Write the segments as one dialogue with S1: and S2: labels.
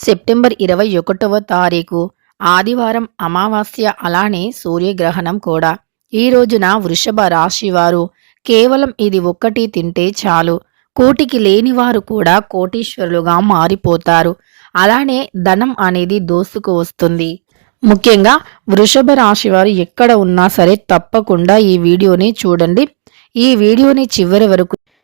S1: September ఇరవై ఒకటవ తారీఖు ఆదివారం అమావాస్య అలానే సూర్యగ్రహణం కూడా. ఈ రోజున వృషభ రాశివారు కేవలం ఇది ఒక్కటి తింటే చాలు. కోటికి లేనివారు కూడా కోటీశ్వరులుగా మారిపోతారు. అలానే ధనం అనేది దోసుకు వస్తుంది. ముఖ్యంగా వృషభ రాశి వారు ఎక్కడ ఉన్నా సరే తప్పకుండా ఈ వీడియోని చూడండి. ఈ వీడియోని చివరి వరకు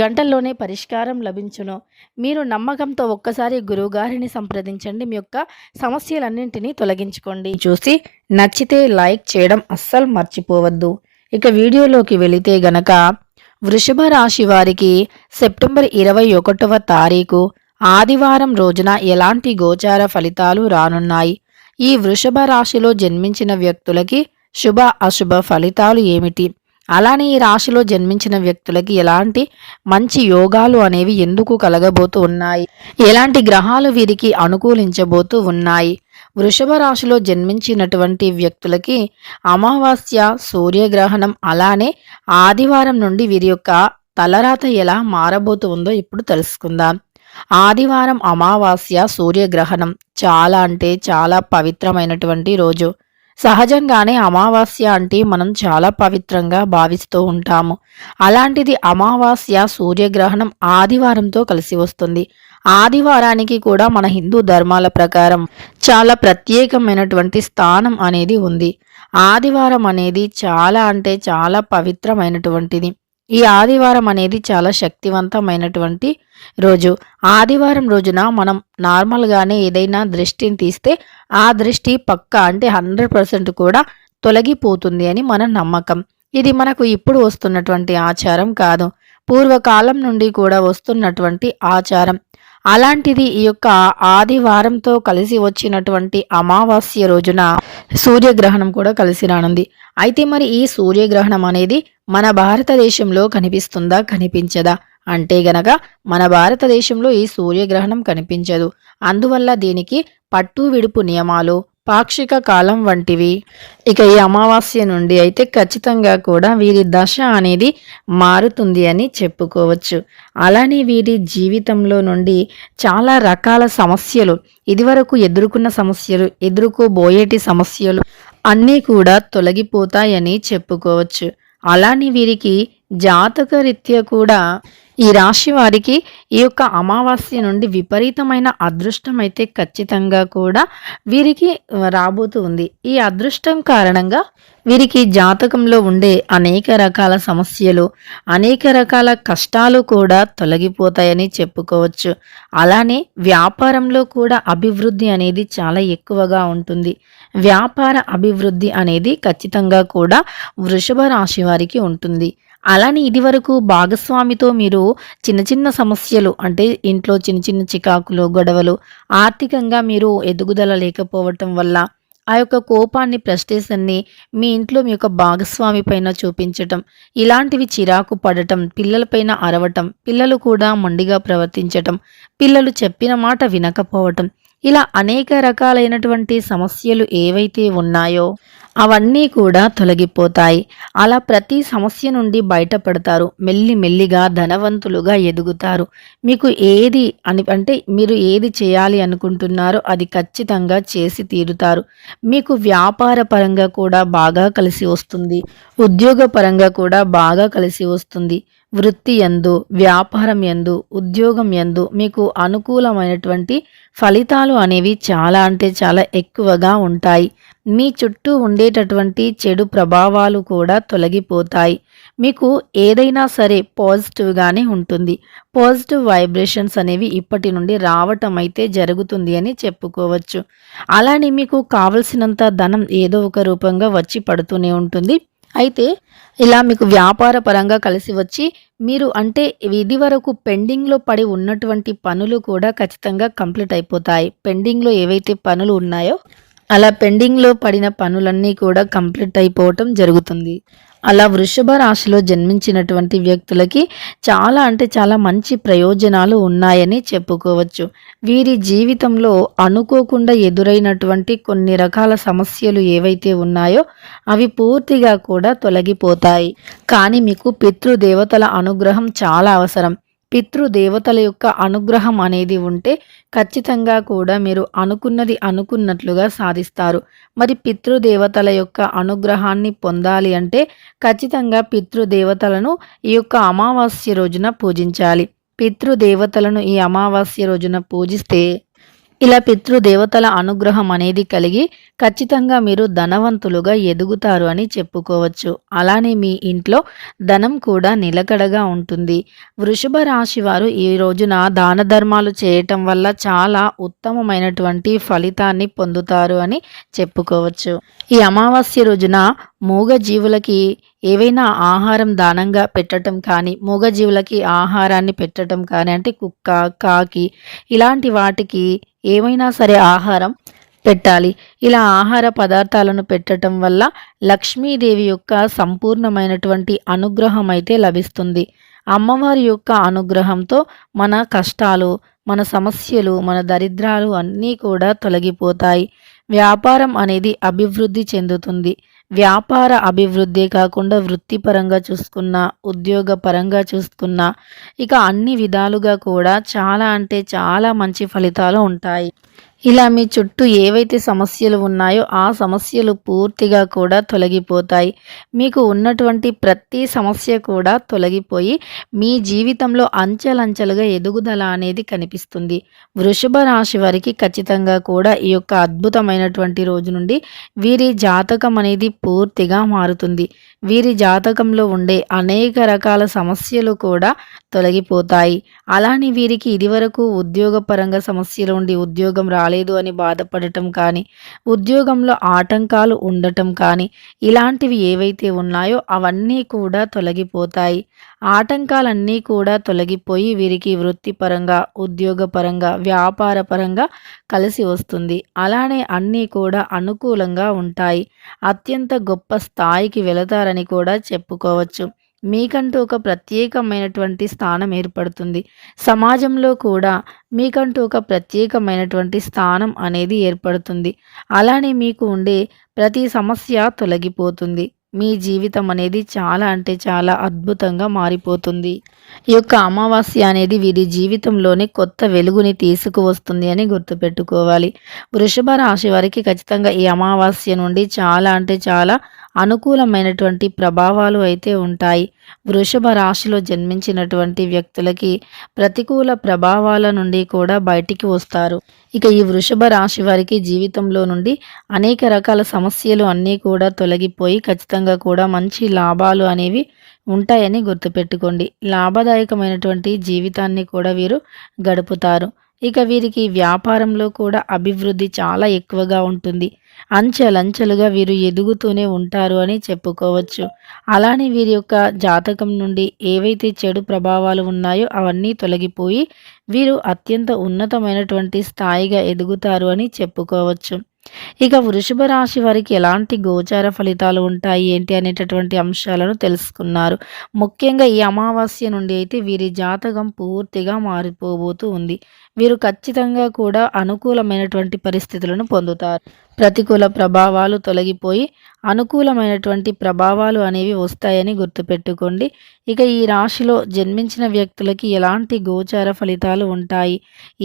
S1: గంటల్లోనే పరిష్కారం లభించును. మీరు నమ్మకంతో ఒక్కసారి గురువుగారిని సంప్రదించండి. మీ యొక్క సమస్యలన్నింటినీ తొలగించుకోండి. చూసి నచ్చితే లైక్ చేయడం అస్సలు మర్చిపోవద్దు. ఇక వీడియోలోకి వెళితే గనక వృషభ రాశి వారికి సెప్టెంబర్ ఇరవై ఒకటవ తారీఖు ఆదివారం రోజున ఎలాంటి గోచార ఫలితాలు రానున్నాయి? ఈ వృషభ రాశిలో జన్మించిన వ్యక్తులకి శుభ అశుభ ఫలితాలు ఏమిటి? అలానే ఈ రాశిలో జన్మించిన వ్యక్తులకి ఎలాంటి మంచి యోగాలు అనేవి ఎందుకు కలగబోతూ ఉన్నాయి? ఎలాంటి గ్రహాలు వీరికి అనుకూలించబోతూ ఉన్నాయి? వృషభ రాశిలో జన్మించినటువంటి వ్యక్తులకి అమావాస్య సూర్యగ్రహణం అలానే ఆదివారం నుండి వీరి యొక్క తలరాత ఎలా మారబోతూ ఉందో ఇప్పుడు తెలుసుకుందాం. ఆదివారం అమావాస్య సూర్యగ్రహణం చాలా అంటే చాలా పవిత్రమైనటువంటి రోజు. సహజంగానే అమావాస్య అంటే మనం చాలా పవిత్రంగా భావిస్తూ ఉంటాము. అలాంటిది అమావాస్య సూర్యగ్రహణం ఆదివారంతో కలిసి వస్తుంది. ఆదివారానికి కూడా మన హిందూ ధర్మాల ప్రకారం చాలా ప్రత్యేకమైనటువంటి స్థానం అనేది ఉంది. ఆదివారం అనేది చాలా అంటే చాలా పవిత్రమైనటువంటిది. ఈ ఆదివారం అనేది చాలా శక్తివంతమైనటువంటి రోజు. ఆదివారం రోజున మనం నార్మల్గానే ఏదైనా దృష్టిని తీస్తే ఆ దృష్టి పక్క అంటే హండ్రెడ్ పర్సెంట్ కూడా తొలగిపోతుంది అని మన నమ్మకం. ఇది మనకు ఇప్పుడు వస్తున్నటువంటి ఆచారం కాదు. పూర్వకాలం నుండి కూడా వస్తున్నటువంటి ఆచారం. అలాంటిది ఈ యొక్క ఆదివారంతో కలిసి వచ్చినటువంటి అమావాస్య రోజున సూర్యగ్రహణం కూడా కలిసి రానుంది. అయితే మరి ఈ సూర్యగ్రహణం అనేది మన భారతదేశంలో కనిపిస్తుందా కనిపించదా? అంటే గనక మన భారతదేశంలో ఈ సూర్యగ్రహణం కనిపించదు. అందువల్ల దీనికి పట్టు విడుపు నియమాలు పాక్షిక కాలం వంటివి. ఇక ఈ అమావాస్య నుండి అయితే ఖచ్చితంగా కూడా వీరి దశ అనేది మారుతుంది అని చెప్పుకోవచ్చు. అలానే వీరి జీవితంలో నుండి చాలా రకాల సమస్యలు ఇదివరకు ఎదుర్కొన్న సమస్యలు ఎదుర్కోబోయేటి సమస్యలు అన్నీ కూడా తొలగిపోతాయని చెప్పుకోవచ్చు. అలానే వీరికి జాతకరీత్యా కూడా ఈ రాశి వారికి ఈ యొక్క అమావాస్య నుండి విపరీతమైన అదృష్టం అయితే ఖచ్చితంగా కూడా వీరికి రాబోతూ ఉంది. ఈ అదృష్టం కారణంగా వీరికి జాతకంలో ఉండే అనేక రకాల సమస్యలు అనేక రకాల కష్టాలు కూడా తొలగిపోతాయని చెప్పుకోవచ్చు. అలానే వ్యాపారంలో కూడా అభివృద్ధి అనేది చాలా ఎక్కువగా ఉంటుంది. వ్యాపార అభివృద్ధి అనేది ఖచ్చితంగా కూడా వృషభ రాశి వారికి ఉంటుంది. అలానే ఇదివరకు భాగస్వామితో మీరు చిన్న చిన్న సమస్యలు అంటే ఇంట్లో చిన్న చిన్న చికాకులు గొడవలు ఆర్థికంగా మీరు ఎదుగుదల లేకపోవటం వల్ల ఆ యొక్క కోపాన్ని ప్రశ్నేసన్ని మీ ఇంట్లో మీ యొక్క భాగస్వామి పైన చూపించటం ఇలాంటివి చిరాకు పడటం పిల్లలపైన అరవటం పిల్లలు కూడా మొండిగా ప్రవర్తించటం పిల్లలు చెప్పిన మాట వినకపోవటం ఇలా అనేక రకాలైనటువంటి సమస్యలు ఏవైతే ఉన్నాయో అవన్నీ కూడా తొలగిపోతాయి. అలా ప్రతి సమస్య నుండి బయటపడతారు. మెల్లి మెల్లిగా ధనవంతులుగా ఎదుగుతారు. మీకు ఏది అని అంటే మీరు ఏది చేయాలి అనుకుంటున్నారో అది ఖచ్చితంగా చేసి తీరుతారు. మీకు వ్యాపార పరంగా కూడా బాగా కలిసి వస్తుంది. ఉద్యోగ పరంగా కూడా బాగా కలిసి వస్తుంది. వృత్తి ఎందు వ్యాపారం ఎందు ఉద్యోగం ఎందు మీకు అనుకూలమైనటువంటి ఫలితాలు అనేవి చాలా అంటే చాలా ఎక్కువగా ఉంటాయి. మీ చుట్టూ ఉండేటటువంటి చెడు ప్రభావాలు కూడా తొలగిపోతాయి. మీకు ఏదైనా సరే పాజిటివ్గానే ఉంటుంది. పాజిటివ్ వైబ్రేషన్స్ అనేవి ఇప్పటి నుండి రావటం అయితే జరుగుతుంది అని చెప్పుకోవచ్చు. అలానే మీకు కావలసినంత ధనం ఏదో ఒక రూపంగా వచ్చి పడుతూనే ఉంటుంది. అయితే ఇలా మీకు వ్యాపార పరంగా కలిసి వచ్చి మీరు అంటే ఇది వరకు పెండింగ్‌లో పడి ఉన్నటువంటి పనులు కూడా ఖచ్చితంగా కంప్లీట్ అయిపోతాయి. పెండింగ్‌లో ఏవైతే పనులు ఉన్నాయో, అలా పెండింగ్‌లో పడిన పనులన్నీ కూడా కంప్లీట్ అయిపోవటం జరుగుతుంది. అలా వృషభ రాశిలో జన్మించినటువంటి వ్యక్తులకి చాలా అంటే చాలా మంచి ప్రయోజనాలు ఉన్నాయని చెప్పుకోవచ్చు. వీరి జీవితంలో అనుకోకుండా ఎదురైనటువంటి కొన్ని రకాల సమస్యలు ఏవైతే ఉన్నాయో అవి పూర్తిగా కూడా తొలగిపోతాయి. కానీ మీకు పితృదేవతల అనుగ్రహం చాలా అవసరం. పితృదేవతల యొక్క అనుగ్రహం అనేది ఉంటే ఖచ్చితంగా కూడా మీరు అనుకున్నది అనుకున్నట్లుగా సాధిస్తారు. మరి పితృదేవతల యొక్క అనుగ్రహాన్ని పొందాలి అంటే ఖచ్చితంగా పితృదేవతలను ఈ యొక్క అమావాస్య రోజున పూజించాలి. పితృదేవతలను ఈ అమావాస్య రోజున పూజిస్తే ఇలా పితృదేవతల అనుగ్రహం అనేది కలిగి ఖచ్చితంగా మీరు ధనవంతులుగా ఎదుగుతారు అని చెప్పుకోవచ్చు. అలానే మీ ఇంట్లో ధనం కూడా నిలకడగా ఉంటుంది. వృషభ రాశి వారు ఈ రోజున దాన ధర్మాలు చేయటం వల్ల చాలా ఉత్తమమైనటువంటి ఫలితాన్ని పొందుతారు అని చెప్పుకోవచ్చు. ఈ అమావాస్య రోజున మూగజీవులకి ఏవైనా ఆహారం దానంగా పెట్టటం కానీ, మూగజీవులకి ఆహారాన్ని పెట్టటం కానీ అంటే కుక్క, కాకి ఇలాంటి వాటికి ఏమైనా సరే ఆహారం పెట్టాలి. ఇలా ఆహార పదార్థాలను పెట్టటం వల్ల లక్ష్మీదేవి యొక్క సంపూర్ణమైనటువంటి అనుగ్రహం అయితే లభిస్తుంది. అమ్మవారి యొక్క అనుగ్రహంతో మన కష్టాలు, మన సమస్యలు, మన దరిద్రాలు అన్నీ కూడా తొలగిపోతాయి. వ్యాపారం అనేది అభివృద్ధి చెందుతుంది. వ్యాపార అభివృద్ధే కాకుండా వృత్తిపరంగా చూసుకున్నా, ఉద్యోగపరంగా చూసుకున్నా ఇక అన్ని విధాలుగా కూడా చాలా అంటే చాలా మంచి ఫలితాలు ఉంటాయి. ఇలా మీ చుట్టూ ఏవైతే సమస్యలు ఉన్నాయో ఆ సమస్యలు పూర్తిగా కూడా తొలగిపోతాయి. మీకు ఉన్నటువంటి ప్రతి సమస్య కూడా తొలగిపోయి మీ జీవితంలో అంచెలంచెలుగా ఎదుగుదల అనేది కనిపిస్తుంది. వృషభ రాశి వారికి ఖచ్చితంగా కూడా ఈ యొక్క అద్భుతమైనటువంటి రోజు నుండి వీరి జాతకం అనేది పూర్తిగా మారుతుంది. వీరి జాతకంలో ఉండే అనేక రకాల సమస్యలు కూడా తొలగిపోతాయి. అలానే వీరికి ఇదివరకు ఉద్యోగపరంగా సమస్యలు ఉండి ఉద్యోగం రాలేదు అని బాధపడటం కానీ, ఉద్యోగంలో ఆటంకాలు ఉండటం కానీ ఇలాంటివి ఏవైతే ఉన్నాయో అవన్నీ కూడా తొలగిపోతాయి. ఆటంకాలన్నీ కూడా తొలగిపోయి వీరికి వృత్తిపరంగా, ఉద్యోగపరంగా, వ్యాపారపరంగా కలిసి వస్తుంది. అలానే అన్నీ కూడా అనుకూలంగా ఉంటాయి. అత్యంత గొప్ప స్థాయికి వెళతారని కూడా చెప్పుకోవచ్చు. మీకంటూ ఒక ప్రత్యేకమైనటువంటి స్థానం ఏర్పడుతుంది. సమాజంలో కూడా మీకంటూ ఒక ప్రత్యేకమైనటువంటి స్థానం అనేది ఏర్పడుతుంది. అలానే మీకు ఉండే ప్రతి సమస్య తొలగిపోతుంది. మీ జీవితం అనేది చాలా అంటే చాలా అద్భుతంగా మారిపోతుంది. ఈ యొక్క అమావాస్య అనేది వీరి జీవితంలోని కొత్త వెలుగుని తీసుకువస్తుంది అని గుర్తుపెట్టుకోవాలి. వృషభ రాశి వారికి ఖచ్చితంగా ఈ అమావాస్య నుండి చాలా అంటే చాలా అనుకూలమైనటువంటి ప్రభావాలు అయితే ఉంటాయి. వృషభ రాశిలో జన్మించినటువంటి వ్యక్తులకి ప్రతికూల ప్రభావాల నుండి కూడా బయటికి వస్తారు. ఇక ఈ వృషభ రాశి వారికి జీవితంలో నుండి అనేక రకాల సమస్యలు అన్నీ కూడా తొలగిపోయి ఖచ్చితంగా కూడా మంచి లాభాలు అనేవి ఉంటాయని గుర్తుపెట్టుకోండి. లాభదాయకమైనటువంటి జీవితాన్ని కూడా వీరు గడుపుతారు. ఇక వీరికి వ్యాపారంలో కూడా అభివృద్ధి చాలా ఎక్కువగా ఉంటుంది. అంచెలంచెలుగా వీరు ఎదుగుతూనే ఉంటారు అని చెప్పుకోవచ్చు. అలానే వీరి యొక్క జాతకం నుండి ఏవైతే చెడు ప్రభావాలు ఉన్నాయో అవన్నీ తొలగిపోయి వీరు అత్యంత ఉన్నతమైనటువంటి స్థాయిగా ఎదుగుతారు అని చెప్పుకోవచ్చు. ఇక వృషభ రాశి వారికి ఎలాంటి గోచార ఫలితాలు ఉంటాయి ఏంటి అనేటటువంటి అంశాలను తెలుసుకున్నారు. ముఖ్యంగా ఈ అమావాస్య నుండి అయితే వీరి జాతకం పూర్తిగా మారిపోబోతూ ఉంది. వీరు ఖచ్చితంగా కూడా అనుకూలమైనటువంటి పరిస్థితులను పొందుతారు. ప్రతికూల ప్రభావాలు తొలగిపోయి అనుకూలమైనటువంటి ప్రభావాలు అనేవి వస్తాయని గుర్తుపెట్టుకోండి. ఇక ఈ రాశిలో జన్మించిన వ్యక్తులకి ఎలాంటి గోచార ఫలితాలు ఉంటాయి,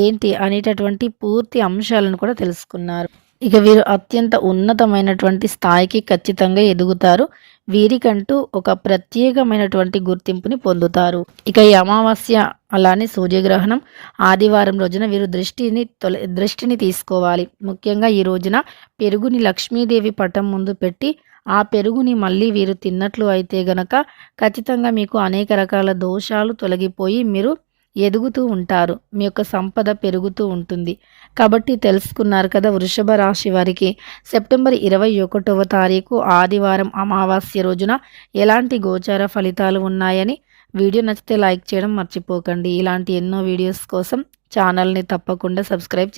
S1: ఏంటి అనేటటువంటి పూర్తి అంశాలను కూడా తెలుసుకున్నారు. ఇక వీరు అత్యంత ఉన్నతమైనటువంటి స్థాయికి ఖచ్చితంగా ఎదుగుతారు. వీరికంటూ ఒక ప్రత్యేకమైనటువంటి గుర్తింపుని పొందుతారు. ఇక ఈ అమావాస్య అలానే సూర్యగ్రహణం ఆదివారం రోజున వీరు దృష్టిని తొల దృష్టిని తీసుకోవాలి. ముఖ్యంగా ఈ రోజున పెరుగుని లక్ష్మీదేవి పటం ముందు పెట్టి ఆ పెరుగుని మళ్ళీ వీరు తిన్నట్లు అయితే గనక ఖచ్చితంగా మీకు అనేక రకాల దోషాలు తొలగిపోయి మీరు ఎదుగుతూ ఉంటారు. మీ యొక్క సంపద పెరుగుతూ ఉంటుంది. కాబట్టి తెలుసుకున్నారు కదా వృషభ రాశి వారికి సెప్టెంబర్ ఇరవై ఒకటవ తారీఖు ఆదివారం అమావాస్య రోజున ఎలాంటి గోచార ఫలితాలు ఉన్నాయని. వీడియో నచ్చితే లైక్ చేయడం మర్చిపోకండి ఇలాంటి ఎన్నో వీడియోస్ కోసం ఛానల్ని తప్పకుండా సబ్స్క్రైబ్